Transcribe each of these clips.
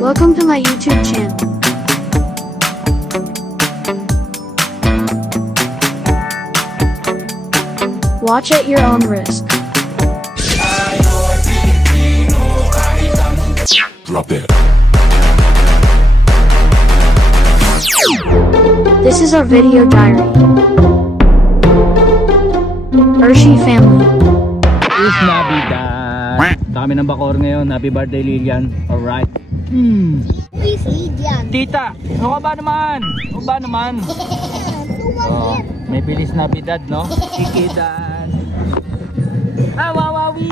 Welcome to my YouTube channel. Watch at your own risk. Drop it. This is our video diary. Hershey family. Is Navidad. Dami ng bakor ngayon. Happy birthday, Lilian. Alright. Please, Lilian. Tita, ano ka ba naman? Ano ba naman? Oh, may bilis Navidad, no? Sikidan. Ah, wawawi.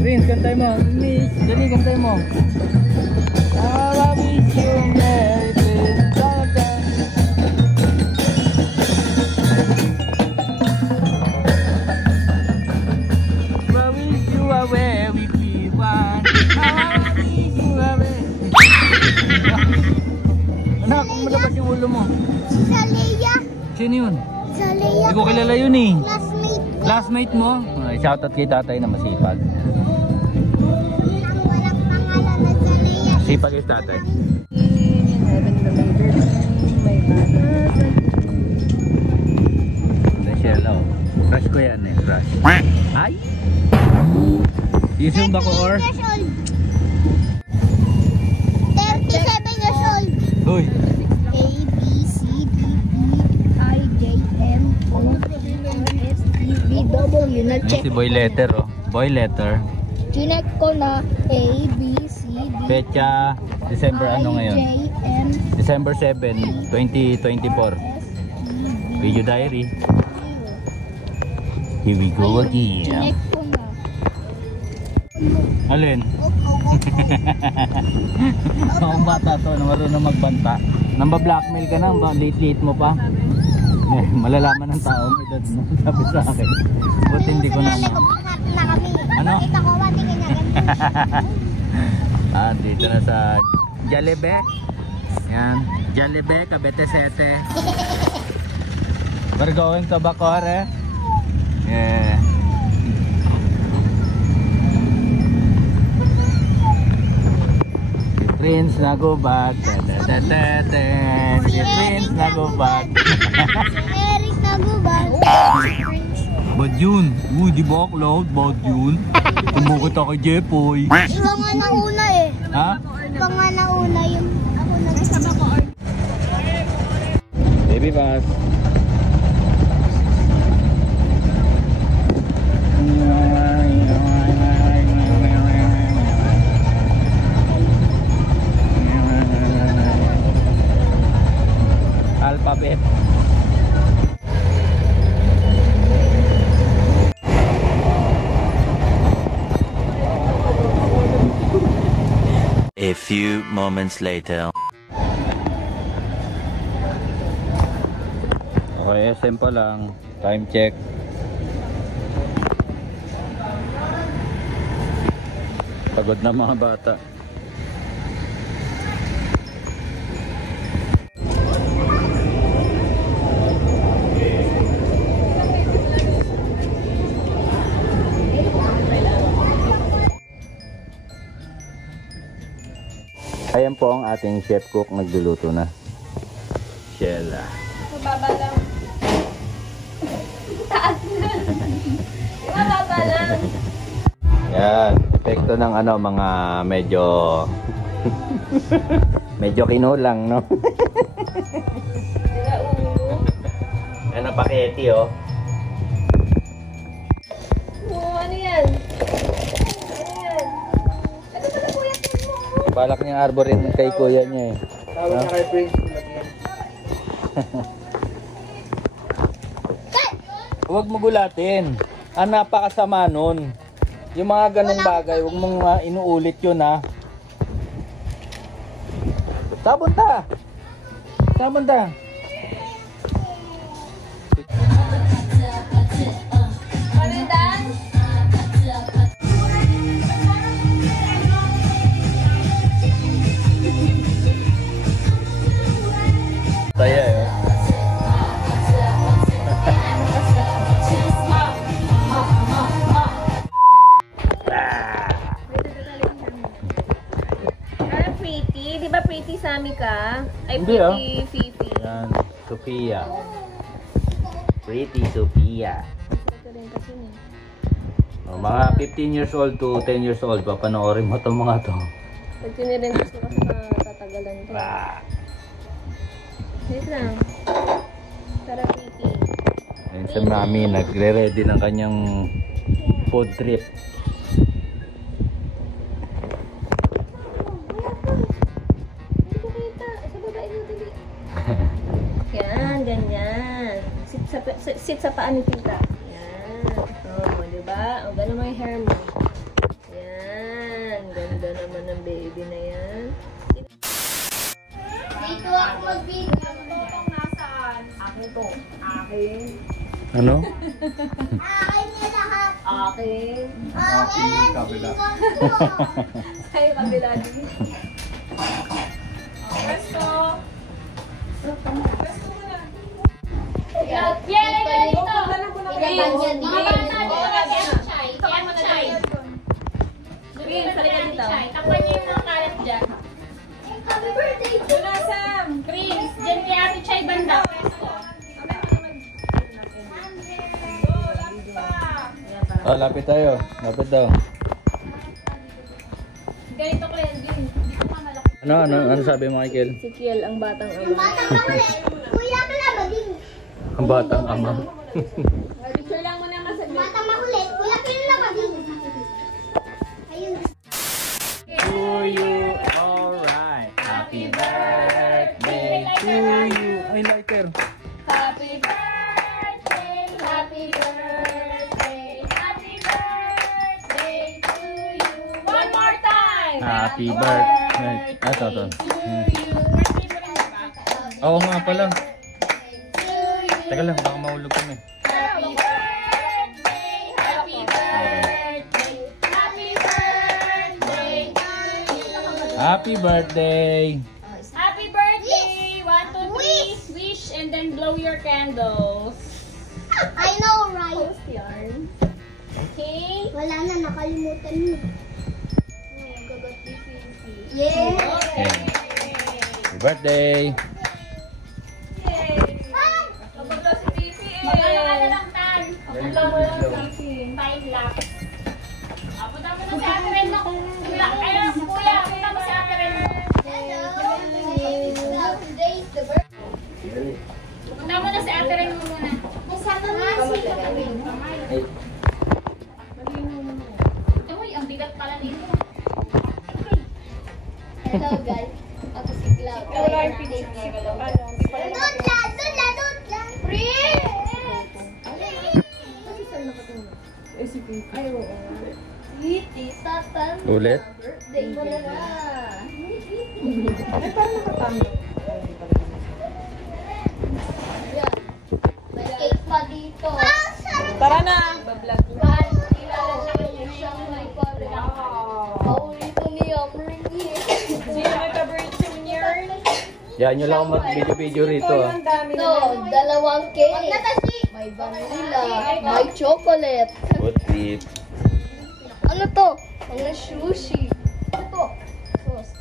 Prince, kantay mo. Miss, dali, kantay mo. Wawawi, yung Merry Christmas. Wawawi, you are where we want. Wawawi, you are where. Anak, malabas yung ulo mo. Si Saleya. Sino yun? Saleya. Hindi ko kilala yun eh. Classmate ko. Classmate mo? Ay, shoutout kay tatay na masipag. Walang pangalan na Saleya. Masipag kay tatay. Shell, oh. Crush ko yan eh, crush. Ay! Yung ba ko or? 37 years old. Uy! A, B, C, D, E, I, J, M, O, N, S, T, V, W. Na-check Si boy letter, oh. Boy letter. Chinek ko na A, B, C, D, Pecha, December ano ngayon? J, M, December 7, 2024. Video diary. Here we go again. Chinek ko na. Alin? Ang bata to na marunong magbanta. Namba-blackmail ka na, late-late mo pa. Eh, malalaman ng tao may edad mo. Sabi sa akin. Ba't hindi ko na na kami. Ano? Ito ko, wati ka niya Ah, dito na sa Jalebek. Yan, Jalebek, Cavite 7. We're going to Bacore. Yeah. Si Prince nagubag. Si Prince nagubag. Si Eric nagubag. Bad yun. Uy, di ba cloud? Bad yun. Tumukot ako kay Jepoy. Iba nga nauna eh. Ha? Iba nga nauna yung ako nagsama ko. Baby bus. Alphabet. A few moments later. Okay, SM pa lang. Time check. Pagod na mga bata. Ayan po ang ating chef cook, nagluluto na. Shella. Mababa lang. Taas na. Mababa lang. Yan, epekto ng ano, mga medyo medyo kinulang, no? Yan ang paketi, oh. Ano yan? Ano yan? Ito pala kuya mo. Balak niyang arborin kay kuya niya eh. Tawag niya kay Prince. Huwag mo gulatin. Ang napakasama nun. Yung mga ganong bagay, huwag mong inuulit yun, ha. Sabon ta! Sabon ta! Panindan? Taya eh. di ba pretty Sammy ka? Ay, Hindi, pretty Fifi. Yan, Sophia. Pretty Sophia. Ito rin kasi eh. Mga 15 years old to 10 years old, papanoorin mo itong mga to. Pag tinirendis mo kasi matatagalan to. Wait lang. Para pretty. Ayun si Mami, nagre-ready ng kanyang food trip. Yan, ganyan. Sit sa paa ni tita. Yan. Oh, di ba? O, gano'n mo yung hair mo. Yan. Ganda naman ng baby na yan. Dito ako mag-video. Nasaan? Akin to. Akin. Ano? Akin niya lahat. Akin. Akin. Kabila. Sa'yo kabila din. Presto. Presto mo na. Yan, dito. Ilaban niya dito. Green, salika dito. Takpan niyo yung mga kalat dyan. Happy birthday to Doon na, Sam. Prince, dyan kay Ate Chay banda. Oh, lapit tayo. Lapit daw. Ganito ko yan, Jun. Hindi ko mamalaki. Ano sabi mo, Michael? Si Kiel ang batang Yung ama. batang makulit. Kuya ka lang maging. Ang batang ama. Picture lang mo naman sa Batang makulit. Kuya ka lang maging. Ayun. To you, alright. Happy birthday to you. Ay, lighter. Happy birthday, happy birthday, happy birthday to you. One more time. Happy birthday. Ah, ito. to you. Birthday mo rin ba? Oo nga pala. Teka lang, baka mahulog kami. Happy birthday, happy birthday, happy birthday to you. Happy birthday. Happy birthday! 1, 2, 3, wish and then blow your candles. I know, right? yarn. Okay? Wala na, nakalimutan mo. Yeah. Okay. Happy birthday. Pagkabla si Fifi eh. Magkano ka na lang, Tan? Time lapse. Punta mo na si Ate Ren mo. Ayun, kuya, punta mo si Ate Ren mo. Today is the birthday. Punta mo na si Ate Ren mo muna. Masama na si Uy, ang bigat pala nito. Hello guys. Ako si Cloud. Wala yung picture na galaw. Doon lang. Eh, si Fifi. Ay, oo. Tita Tan. Ulit. Birthday mo na na. Ay, parang nakatama. Yan. May cake pa dito. Tara na. Bablog. Sino may ka-birthday niya? Yan nyo lang mag-video-video rito. Ito, Ah. yung dami Ito, dalawang cake. May vanilla. May chocolate. Food trip. Ano to? Mga sushi. Ano to? Sauce.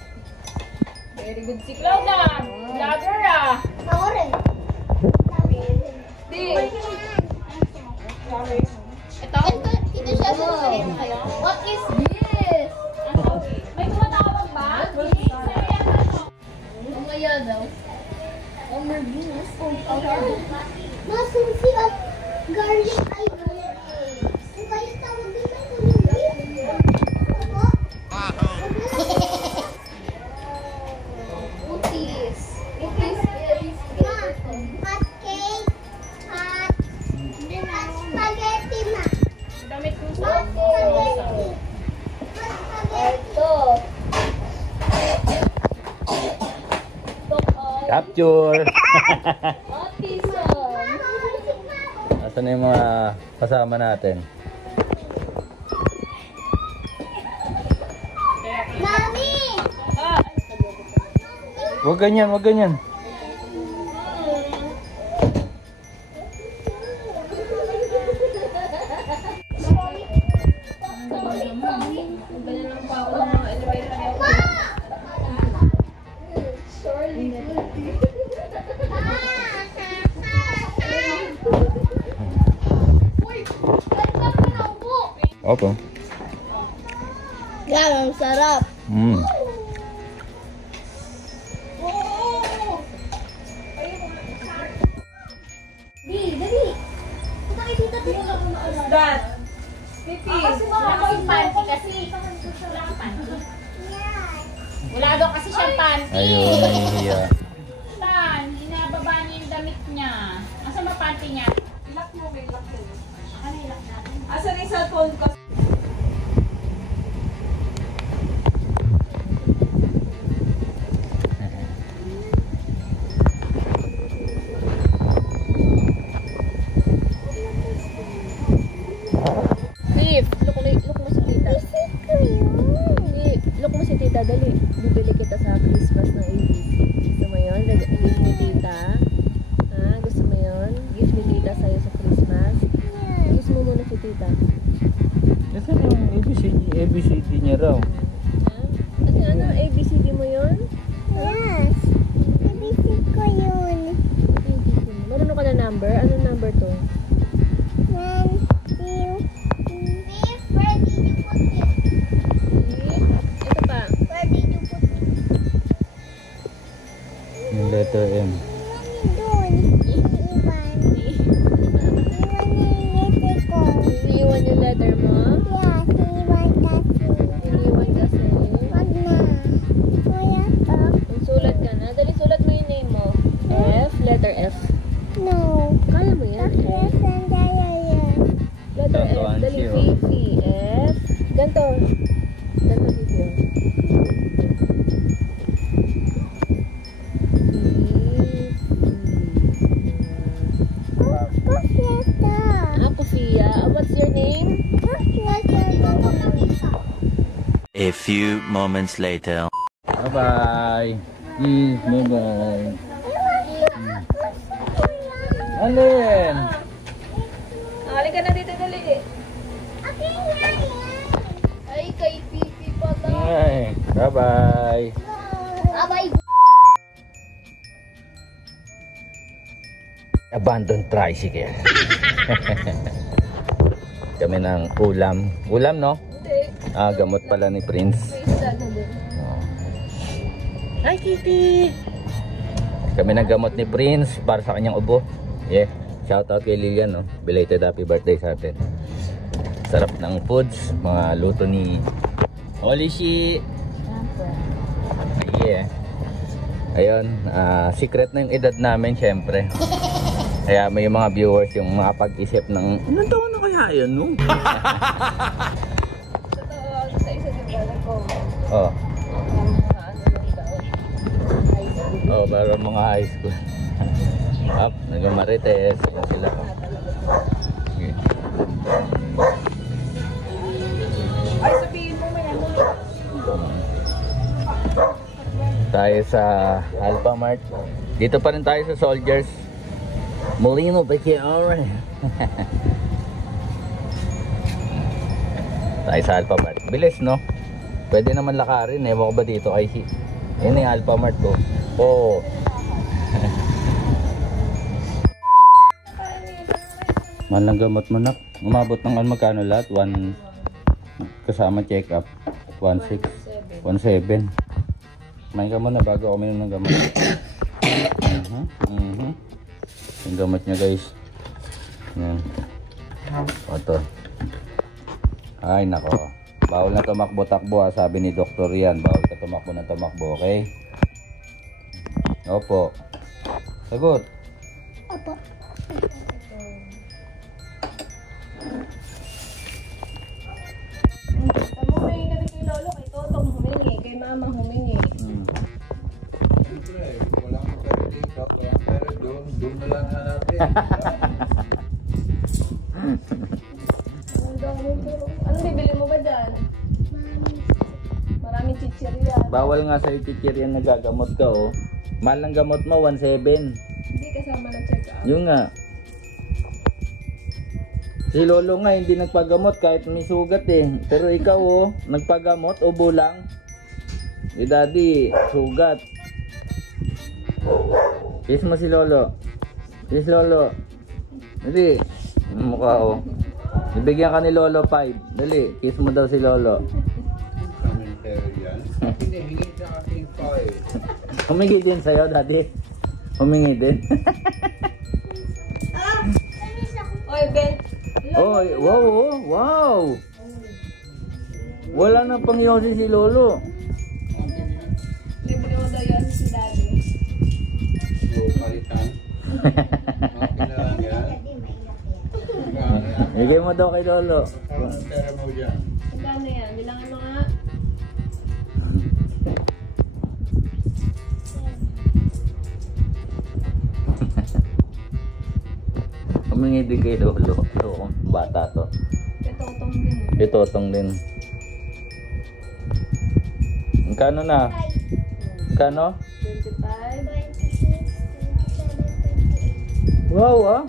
Very good si Logan, vlogger ah. Ako rin. Di. Ito? Ito siya sa What is this? May tumatawag ba? Mamaya daw. Oh my goodness. Masusi at garlic ay Ang kayo tawag dito Cookies. Cookies is hot cake. Hot spaghetti na. Damit ko Hot spaghetti. Ito. Capture. Autism. Asan na yung mga kasama natin? Mami! Huwag ganyan, huwag ganyan. Sarap oh. Yan, ang sarap. Mm. Dali. Punta kayo dito, dito. That. Pipi. Wala kasing panty kasi. Wala kang panty. Wala daw kasi siyang panty. Ayun, nahihiya. Tan, inababa niya yung damit niya. Asa ba panty niya? Ilak mo, may ilak mo. Ano ilak natin? Asan yung cellphone ko? Look mo si tita. Look mo si tita, dali. Bibili kita sa Christmas ng ABC. Gusto mo yun? Gift ni tita. Ha? Gusto mo yun? Gift ni tita sa'yo sa Christmas. Gusto mo muna si tita. Kasi yung ABCD niya raw. Ha? Ano? ABCD mo yun? Yes. Ibisip ko yun. ABCD mo. Marunong ka na number? Anong number to? 1, 2, 3. Where did you put it? Ito pa. Where did you put it? Yung letter M. Doon. Iwan. Iwan yung letter ko. Iniiwan yung letter mo? Yes, iwan kasi. Iniiwan kasi. Wag na. Kuya to. Sulat ka na. Dali, sulat mo yung name mo. F, letter F. No. Kala mo yan? Yes, and yan. Letter Ganto, F. Dali, Angie, oh. Fifi. F. Ganto. Ganto, Fifi. Ako, Fia. What's your name? A few moments later. Bye-bye. Bye-bye. Alin? Halika na dito, dali. Ay, kay Fifi pala. Ay, bye-bye. Abay. Abandoned tricycle. Kami ng ulam. Ulam, no? Hindi. Ah, gamot pala ni Prince. May isda na din. Hi, Kitty! Kami ng gamot ni Prince para sa kanyang ubo. Yeah. Shout out kay Lilian, no? Belated happy birthday sa atin. Sarap ng foods. Mga luto ni Olishi. Yeah. Ayun. Secret na yung edad namin, syempre. Kaya may mga viewers yung makapag-isip ng ilang taon na kaya yun, no? Sa isa din ba nag-comment? Oh. Ano lang daw? High school. Oh, para mga high school. Up, nag-marites. Yan sila. Okay. Ay, sabihin mo may ano. Tayo sa Alphamart. Dito pa rin tayo sa Soldiers. Molino Bacoor. Tayo sa Alphamart. Bilis, no? Pwede naman lakarin. Ewan ko ba dito kay si... Yan yung Alphamart ko. Oo. Malang gamot mo na. Umabot ng magkano lahat? Kasama check up. 1.6. 1.7. May ka muna bago ako minum ng gamot. Yung gamot niya, guys. Yan. Ito. Ay, nako. Bawal na tumakbo-takbo, sabi ni Dr. Rian. Bawal ka tumakbo na tumakbo, okay? Opo. Sagot. Opo. Humingi kami kay Lolo, kay Totong humingi, kay Mama humingi. Siyempre, walang pera dito, walang pera doon, doon na lang hanapin. Anong bibili mo ba dyan? Maraming chichirya. Bawal nga sa'yo, teacher, yan nagagamot ka, oh. Mahal ng gamot mo, 1.7. Hindi kasama ng check-up. Yung nga. Si Lolo nga, hindi nagpagamot kahit may sugat eh. Pero ikaw, oh, nagpagamot, ubo lang. Si Daddy, sugat. Kiss mo si Lolo. Kiss Lolo. Hindi. Yung mukha, oh. Ibigyan ka ni Lolo 5. Dali, kiss mo daw si Lolo. Commentary yan. Hinihingi sa aking pie. Humingi din sa'yo, Daddy. Humingi din. Oy, Ben. Oy, wow, oh, wow. Wala na pang yosi si Lolo. Libre mo daw yun si Daddy. So, palitan. Okay na lang yan. Bigay mo daw kay Lolo. Parang pera mo dyan. Magkano yan? Bilangan mo nga. Humingi din kay Lolo. So, bata to. Itotong din. Itotong din. Kano na? Kano? 25. Wow, ah.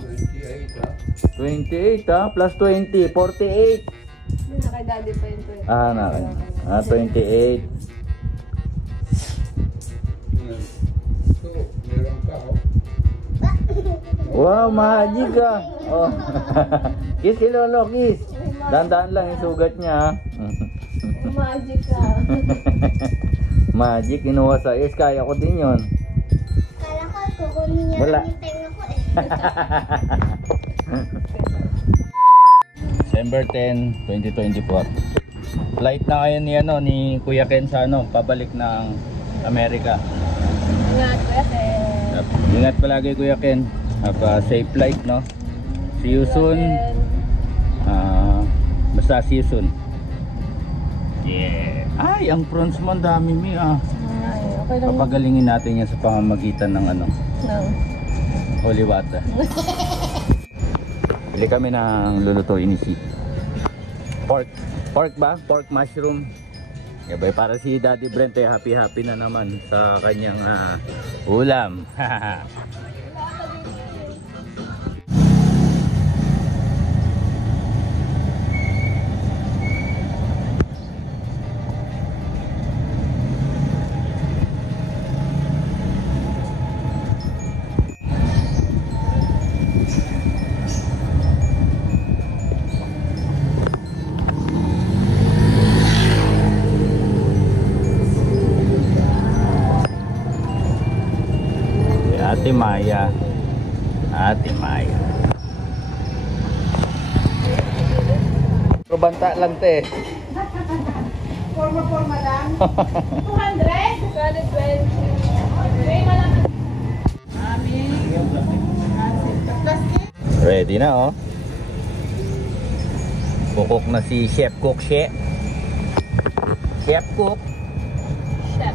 28 28 ha. ah. Plus 20. 48. Hindi na kay Daddy pa yung 20. Ah, na. 28. So, meron ka oh. Wow, magic ah. Oh. Kiss si Lolo, kiss. Dahan-dahan lang yung sugat niya. Magic ka. Magic, inuha sa is. Kaya ko din yun. Kala ko, kukunin niya Wala. yung tenga ko eh. December 10, 2024. Flight na ngayon ni Kuya Ken sa pabalik ng Amerika. Ingat, Kuya. Ingat palagi Kuya Ken. Have a safe flight, no? See you soon. Basta see you soon. Yeah. Ay, ang prawns mo ang dami mi ah. Ay, okay lang. Papagalingin natin yan sa pamamagitan ng No. holy water. Bili kami ng lulutuin ni si pork. Pork ba? Pork mushroom. Yabay, para si Daddy Brent happy na naman sa kanyang ulam. Ate Maya. Banta lang te. Forma lang. 200? 220. Ready na oh. Kukok na si Chef Cook Chef. Chef Cook. Chef.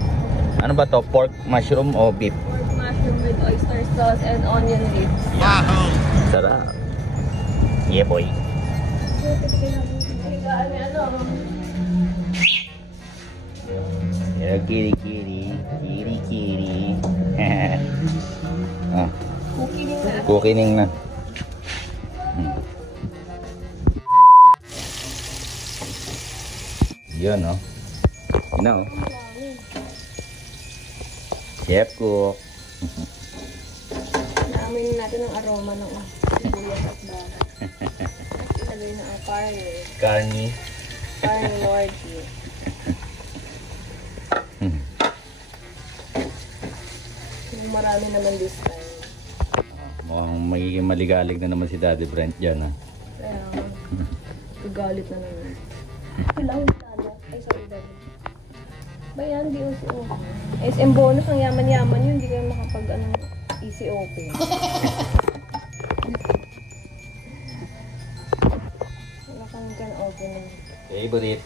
Ano ba to? Pork mushroom o beef? Pork mushroom with oyster sauce and onion leaves. Sarap. Yeah boy. Yeah, kiri. Ah, kukining na. Yun oh. Yun oh. Chef Cook. Naamin natin ang aroma ng sibuyas at baga. Ilagay na ang Carne. Carne Lordy. Marami naman this time. Mukhang magiging maligalig na naman si Daddy Brent dyan ha. Kaya galit na naman. Kailangan tala. Ay, sorry Daddy. Ba yan, di OCO. SM bonus, ang yaman-yaman yun. Hindi kayo makapag easy open. Wala kang can open na. Favorite.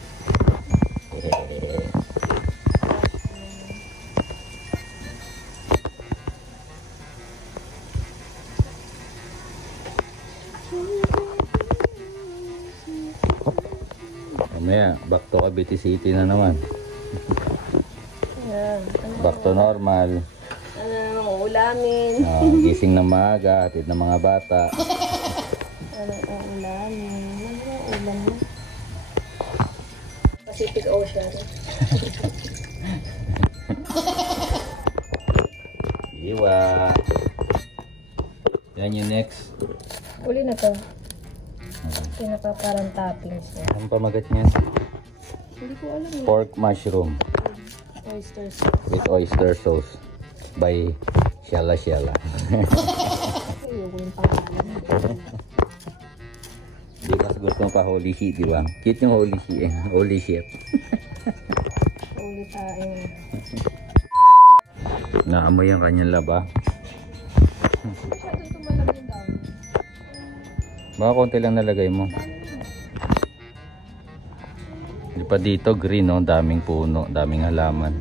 Mamaya, back to Cavite City na naman. Yan. Back to normal. Ano namang ulamin? Gising na maaga, hatid ng mga bata. Ano ang ulamin? Ano ang ulam mo? Pacific Ocean. Iwa. Yan yung next. Uli na to. Okay. Pinapaparang toppings niya. Ang pamagat niya? Hindi ko alam eh. Pork mushroom Oyster sauce. with oyster sauce by Shala Shala. Ayoko yung pangalan. Di mas gusto mo pa holy shit, di ba? Cute yung holy shit eh. Holy shit. Ulit tayo. Naamoy ang kanyang laba. Masyado ito malamig daw. Baka konti lang nalagay mo. Di pa dito green, no? Daming puno, daming halaman.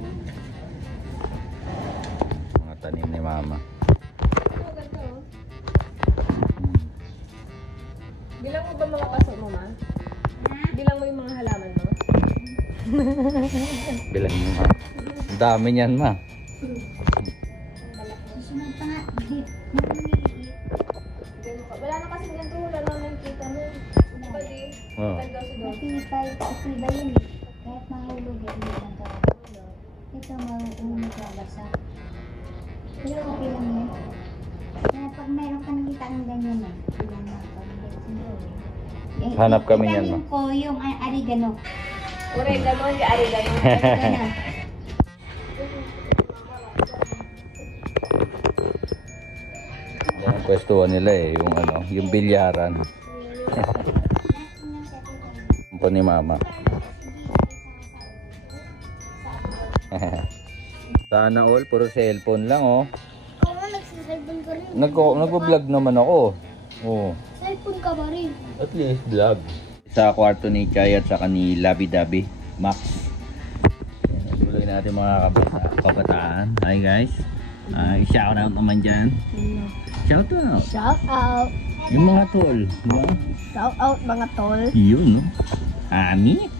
Mga tanim ni mama. Oh, ganda oh. Bilang mo ba mga paso mo, ma? Bilang mo yung mga halaman mo? Bilang mo ma. Ang dami niyan ma. Susunod pa nga. Wala na kasi ganito, wala na nakikita mo. Di ba di? Oh. Nagdaw si Dog. Matibay yun eh. Kahit mahulog eh, hindi lang talaga. Ito mahulog na basa. Pero okay lang yan. Kaya pag mayroon ka nakita ng ganyan eh, ilang na Hanap kami yan, ma. ko yung arigano. Oregano, hindi arigano. Ganyan. Yan ang pwestuhan nila eh, yung ano, yung bilyaran. Po ni mama. Sana all, puro cellphone lang oh. Oo nga, nagsiselfon ka rin. Nagvo-vlog naman ako. Oh, Cellphone ka ba rin? at least vlog. Sa kwarto ni Chay at saka ni Labi Dabi, Max. Tuloy natin mga kabataan. Hi guys. Shout out naman dyan. Shout out. Shout out. Yung mga tol. Diba? Shout out mga tol. Yun no. Ani.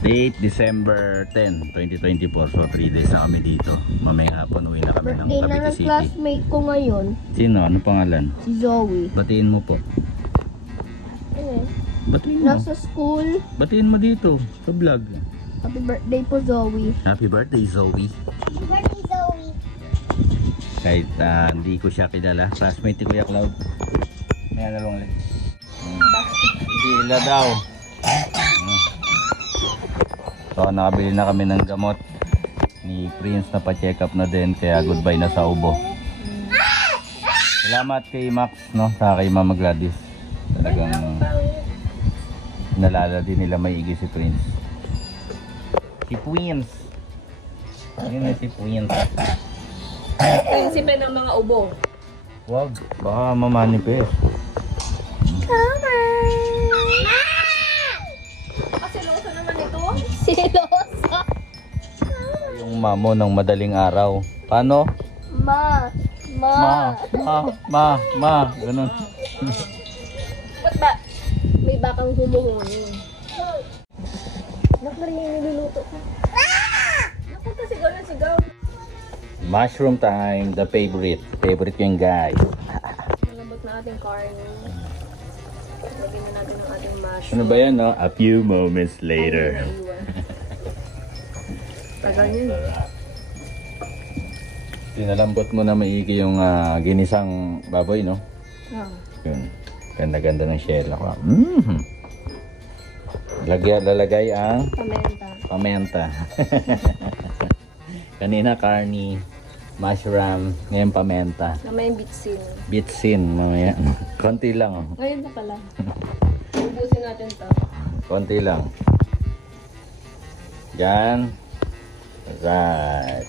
Date December 10, 2024. So 3 days na kami dito. Mamayang hapon uwi na kami ng Birthday na Cavite ng City. classmate ko ngayon, Sino? Ano pangalan? si Zoe. Batiin mo po. Eh, Batiin mo. nasa school. Batiin mo dito sa vlog. Happy birthday po, Zoe. Happy birthday Zoe. Birthday Zoe. Kahit hindi ko siya kilala. Classmate ni Kuya Cloud. May ano lang ulit. Sila daw. So nakabili na kami ng gamot ni Prince na pa-check up na din. Kaya goodbye na sa ubo. Salamat kay Max no, sa kay Mama Gladys. Talagang nalala din nila maigi si Prince. Si Prince. Ayun na si Prince. Prinsipe ng mga ubo. Wag, baka mamanipest. Siloso naman ito. Siloso. Yung mamo ng madaling araw. Paano? Ma. Ganun. Ba't ba? May bakang humuhuni. Nak, Maria, yung niluluto ko. Napunta sigaw na sigaw. Mushroom time, the favorite. Favorite ko yung guys. Nalabot na ating carne. Lagyan na natin ang ating mushroom. Ano ba yan, no? A few moments later. Tagal yun. Pinalambot mo na maigi yung ginisang baboy, no? Ah. Yun. Ganda-ganda ng shell ako. Lalagay ang pamenta. Kanina carne, mushroom, ngayon pamenta. Na may bitsin. Bitsin, mamaya. Konti lang. Oh. Ngayon na pala. Ubusin natin to. Konti lang. Yan. Right.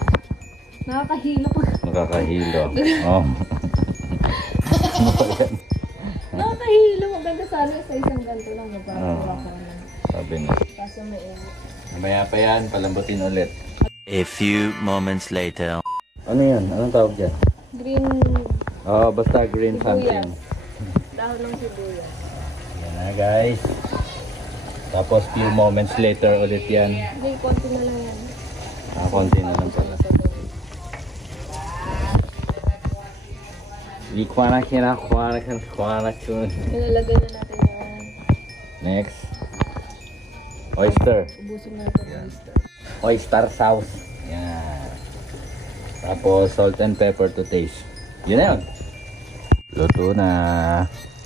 Nakakahilo pa. Nakakahilo. Oh. Ano pa yan? Nakakahilo. Maganda sana sa isang ganito lang. Magpapagawa ko na. Sabi na. Kaso may Mamaya pa yan, palambutin ulit. A few moments later. Ano yan? Anong tawag dyan? green Oh, basta green something. sibuyas. Dahon ng sibuyas. Yan na guys. Tapos few moments later ulit yan. Hindi, konti na lang yan. Konti na lang pala. Ilalagay Ilalagay na natin yan. Next. Oyster. Ubusin natin ang oyster. Oyster sauce. Yan. Tapos salt and pepper to taste. Yun na yun. Luto na.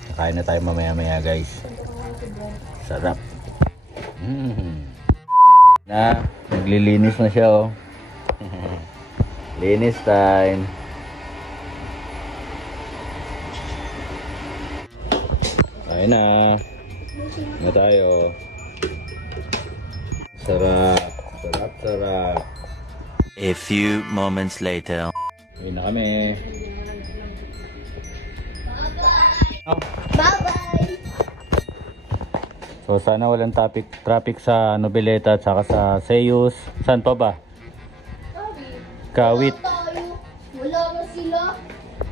Kakain na tayo mamaya-maya guys. Sarap. Na, naglilinis na siya oh. Linis time. Kain na. Na tayo. Sarap. Sarap, sarap. A few moments later. Kain na kami. Bye-bye! So sana walang traffic sa Noveleta at saka sa Seiyus. Saan pa ba? Kawit. Wala na sila.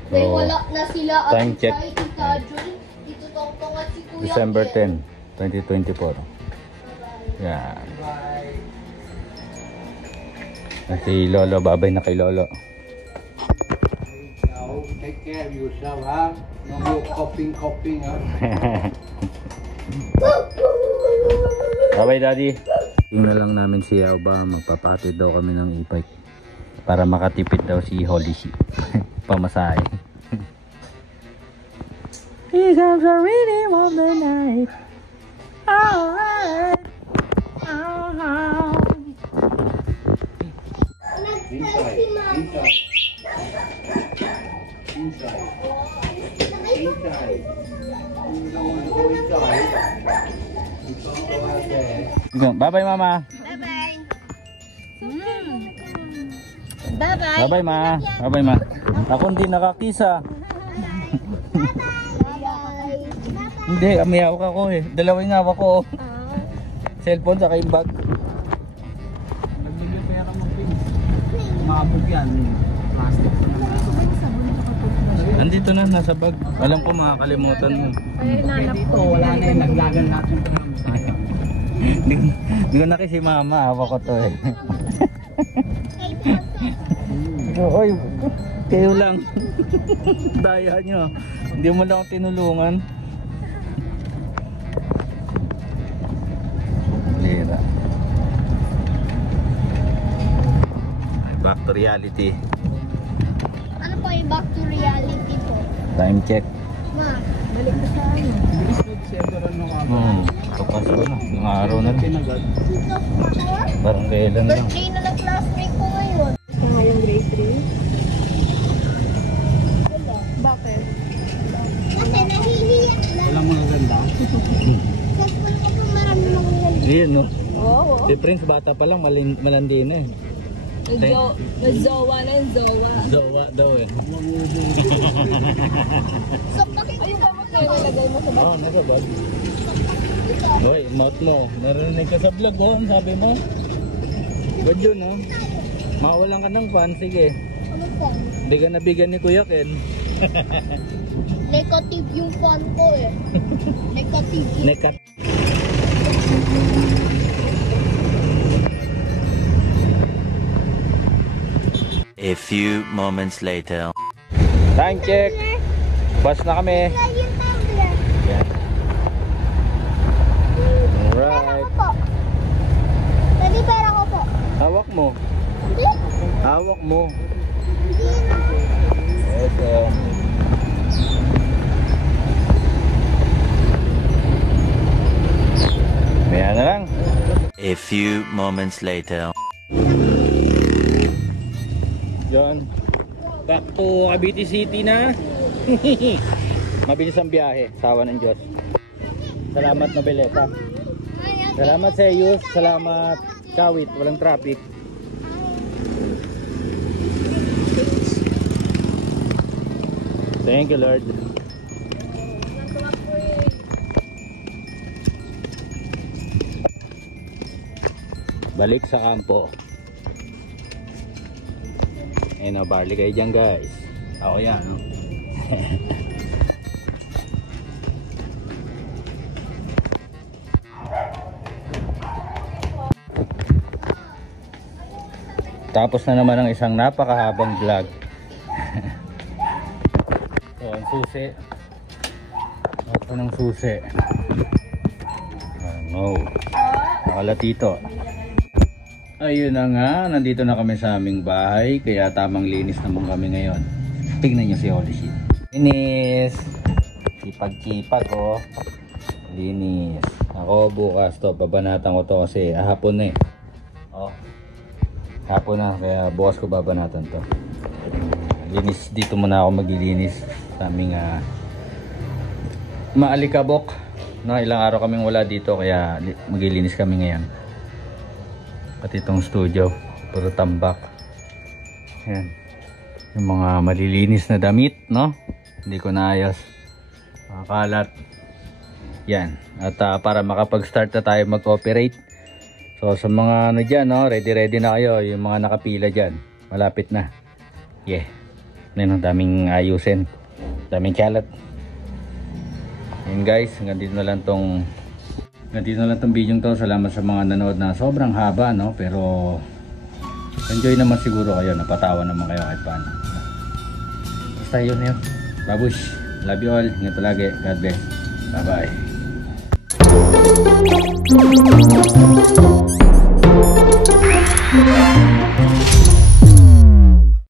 So, Wala na sila. time check. Tita Jun. Dito tong at si Kuya December Ken. 10, 2024. Yan. Si Lolo, babay na kay Lolo. Now, take care of yourself, ha? No more coughing, ha? Babay daddy. Yung na lang namin si Yao ba, magpapatid daw kami ng e-bike para makatipid daw si Holy Sheep. Pamasahe. He comes a rhythm of the night. Alright. Inside. Inside. You don't want to go inside. You can't go out there. Bye-bye mama. Bye-bye. Bye-bye. Bye-bye ma. Bye-bye ma. Ako hindi nakakisa. Hindi, may hawak ako eh. Dalawang hawak ko. Cellphone sa yung bag. Nagbigay pera mo, Pins. Makabog yan. Plastic. Andito na, nasa bag. Alam ko makakalimutan mo. Ay, nanap ko. Wala na yung naglagan natin ito namin. Hindi ko na kasi mama, hawak ko to eh. Oy, kayo lang. Daya nyo. Hindi mo lang tinulungan. Lira. Back to reality. Ano po yung back to reality po? Time check. Ma, Balik ka sa ano. Bilis na December ano ka. Kapaso na. Yung araw na lang. Pinagad. Parang kailan lang. birthday na ng classmate ko ngayon. Ito nga yung grade 3. Wala. Bakit? Kasi nahihiya na. Walang mga ganda. Sa school ko po marami mga Yun no. Oo. Si Prince bata pa lang malandi na eh. Zowa na yung zowa. Zowa daw eh. So, bakit Ayun ba mo kayo nilagay mo sa bag? Oo, nasa bag. Hoy, mouth mo. Narinig ka sa vlog oh. Ang sabi mo. Good yun oh. Mawalan ka ng fan. Sige. ano po? Bigyan na bigyan ni Kuya Ken. Negative yung fun ko eh. Negative. Nekat. A few moments later. Time check. Bus na kami. Yung tumbler. Yan. Pera Alright. ko po. Pwede pera ko po. Hawak mo. Hindi. Hawak mo. Hindi na. Yes, Maya na lang. A few moments later. John. Back to Cavite City na. Mabilis ang biyahe. Sawa ng Diyos. Salamat Noveleta. Salamat Seiyus. Salamat Kawit. Walang traffic. Thank you Lord. Balik sa kampo. Ayun o, barley kayo dyan guys. Ako yan no? Tapos na naman ang isang napakahabang vlog. So ang susi. Ito ng susi. No. Nakalatito. Ayun na nga, nandito na kami sa aming bahay, kaya tamang linis naman kami ngayon. Tingnan nyo si Holy Sheep. Linis. Kipag-kipag oh. Linis. Ako bukas to, babanatan ko to kasi hapon na eh. Oh. Hapon na, kaya bukas ko babanatan to. Linis, dito muna ako maglilinis sa aming maalikabok. No, ilang araw kaming wala dito kaya maglilinis kami ngayon. Pati itong studio, puro tambak. Ayan. Yung mga malilinis na damit, no? Hindi ko naayos. Makakalat. Yan. At para makapag-start na tayo mag-operate. So sa mga ano dyan, no? Ready na kayo. Yung mga nakapila dyan. Malapit na. Yeah. Yan ang daming ayusin. Daming kalat. Yan guys. Hanggang dito na lang tong video to. Salamat sa mga nanood na sobrang haba, no? Pero enjoy naman siguro kayo. Napatawa naman kayo kahit paano. Basta yun yun. Babush. Love you all. Ingat palagi. God bless. Bye bye.